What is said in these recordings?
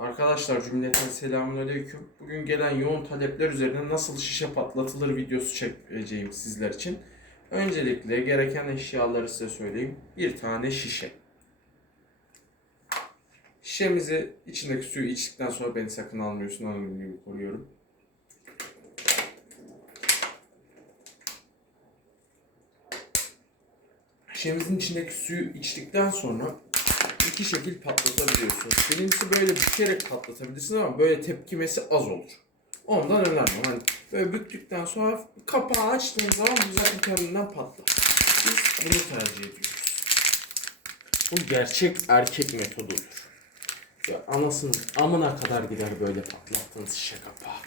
Arkadaşlar cümleten selamünaleyküm. Bugün gelen yoğun talepler üzerine nasıl şişe patlatılır videosu çekeceğim sizler için. Öncelikle gereken eşyaları size söyleyeyim. Bir tane şişe. Şişemizi içindeki suyu içtikten sonra beni sakın almıyorsun anonimliğimi koruyorum. Şişemizin içindeki suyu içtikten sonra iki şekil patlatabiliyorsunuz. Birincisi böyle bükerek patlatabilirsin ama böyle tepkimesi az olur. Ondan önemli. Hani böyle büktükten sonra kapağı açtığın zaman bu zaten kendinden patlar. Biz bunu tercih ediyoruz. Bu gerçek erkek metodudur. Ya anasının amına kadar gider böyle patlattığınız şişe kapağı.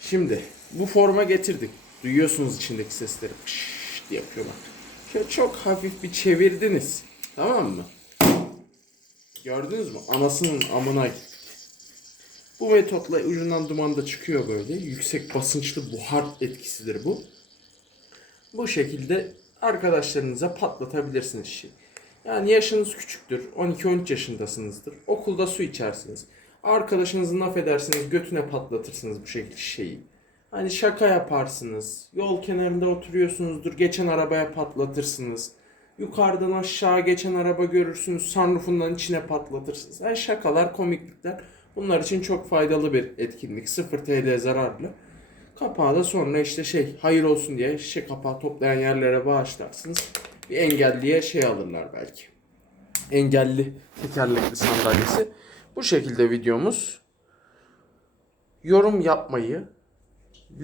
Şimdi bu forma getirdik. Duyuyorsunuz içindeki sesleri. Diye yapıyor bak. Şöyle çok hafif bir çevirdiniz. Tamam mı? Gördünüz mü? Anasının amına. Bu metotla ucundan duman da çıkıyor böyle. Yüksek basınçlı buhar etkisidir bu. Bu şekilde arkadaşlarınıza patlatabilirsiniz şey. Yani yaşınız küçüktür. 12-13 yaşındasınızdır. Okulda su içersiniz. Arkadaşınızın laf edersiniz götüne patlatırsınız bu şekilde şeyi. Hani şaka yaparsınız. Yol kenarında oturuyorsunuzdur. Geçen arabaya patlatırsınız. Yukarıdan aşağı geçen araba görürsünüz. Sunroofundan içine patlatırsınız. Yani şakalar, komiklikler. Bunlar için çok faydalı bir etkinlik. 0 TL zararlı. Kapağı da sonra işte şey hayır olsun diye şişe kapağı toplayan yerlere bağışlarsınız. Bir engelliye şey alırlar belki. Engelli tekerlekli sandalyesi. Bu şekilde videomuz. Yorum yapmayı,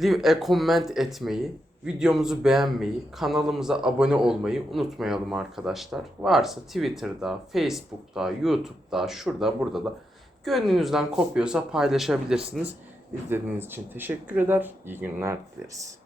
leave a comment etmeyi, videomuzu beğenmeyi, kanalımıza abone olmayı unutmayalım arkadaşlar. Varsa Twitter'da, Facebook'ta, YouTube'da, şurada, burada da gönlünüzden kopuyorsa paylaşabilirsiniz. İzlediğiniz için teşekkür eder. İyi günler dileriz.